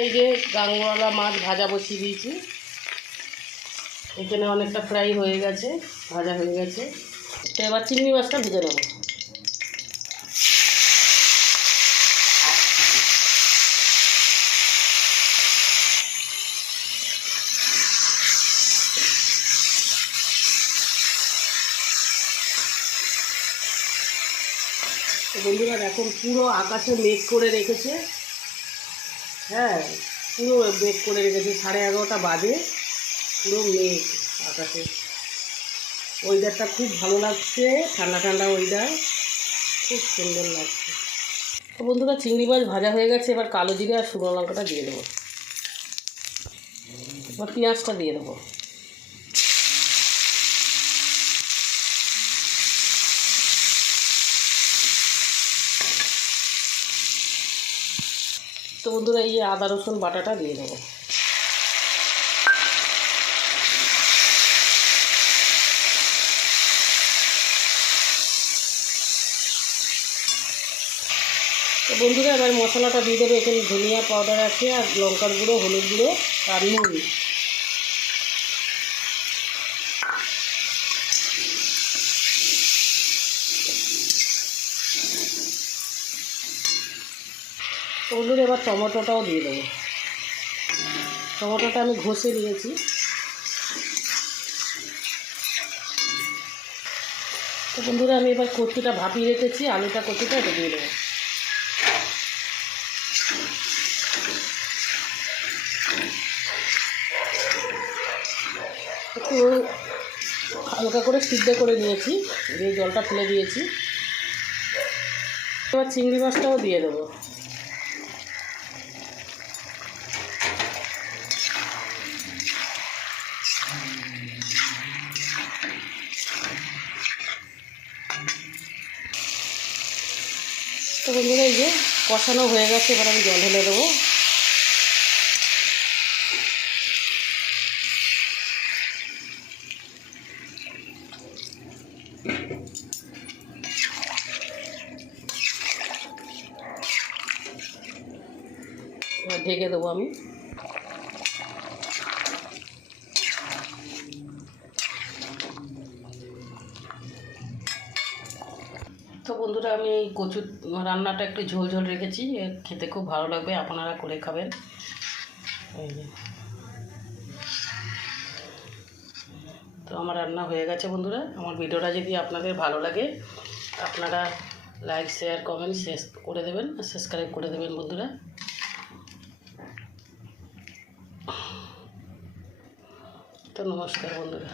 এই যে গাঙ্গুয়ালা মাছ ভাজা বসিয়ে দিয়েছি। এখানে অনেকটা ফ্রাই হয়ে গেছে, ভাজা হয়ে গেছে। তো এবার চিংড়ি মাছটা ভেজে নেব। তো বন্ধুরা এখন পুরো আকাশে মেঘ করে রেখেছে। হ্যাঁ, পুরো মেঘ করে রেখেছে, 11:30 বাজে, পুরো মেঘ আকাশে। ওয়েদারটা খুব ভালো লাগছে, ঠান্ডা ঠান্ডা ওয়েদার, খুব সুন্দর লাগছে। তো বন্ধুরা চিংড়ি মাছ ভাজা হয়ে গেছে, এবার কালো জিরে আর শুকনো লঙ্কাটা দিয়ে দেবো। এবার পেঁয়াজটা দিয়ে দেবো। তো বন্ধুরা এই আদা রসুন বাটাটা দিয়ে দেবো। তো বন্ধুরা এবার মশলাটা দিয়ে দেবো। এখানে ধনিয়া পাউডার আছে, আর লঙ্কার গুঁড়ো, হলুদ গুঁড়ো আর নুন। তো বন্ধুরা এবার টমেটোটাও দিয়ে দেবো। টমেটোটা আমি ঘষে নিয়েছি। তো বন্ধুরা আমি এবার কচুটা ভাপিয়ে রেখেছি, আলুটা কচুটা এটা দিয়ে দেবো। একটু হালকা করে সিদ্ধ করে নিয়েছি, দিয়ে জলটা ফেলে দিয়েছি। এবার চিংড়ি মাছটাও দিয়ে দেবো। তো বন্ধুরা এই যে কষানো হয়ে গেছে, এবার আমি জল ঢেলে দেবো। এবার ঢেকে দেবো আমি। তো বন্ধুরা আমি এই কচুর রান্নাটা একটু ঝোল ঝোল রেখেছি, খেতে খুব ভালো লাগবে, আপনারা করে খাবেন। এই যে তো আমার রান্না হয়ে গেছে বন্ধুরা। আমার ভিডিওটা যদি আপনাদের ভালো লাগে, আপনারা লাইক শেয়ার কমেন্ট করে দেবেন, সাবস্ক্রাইব করে দেবেন বন্ধুরা। তো নমস্কার বন্ধুরা।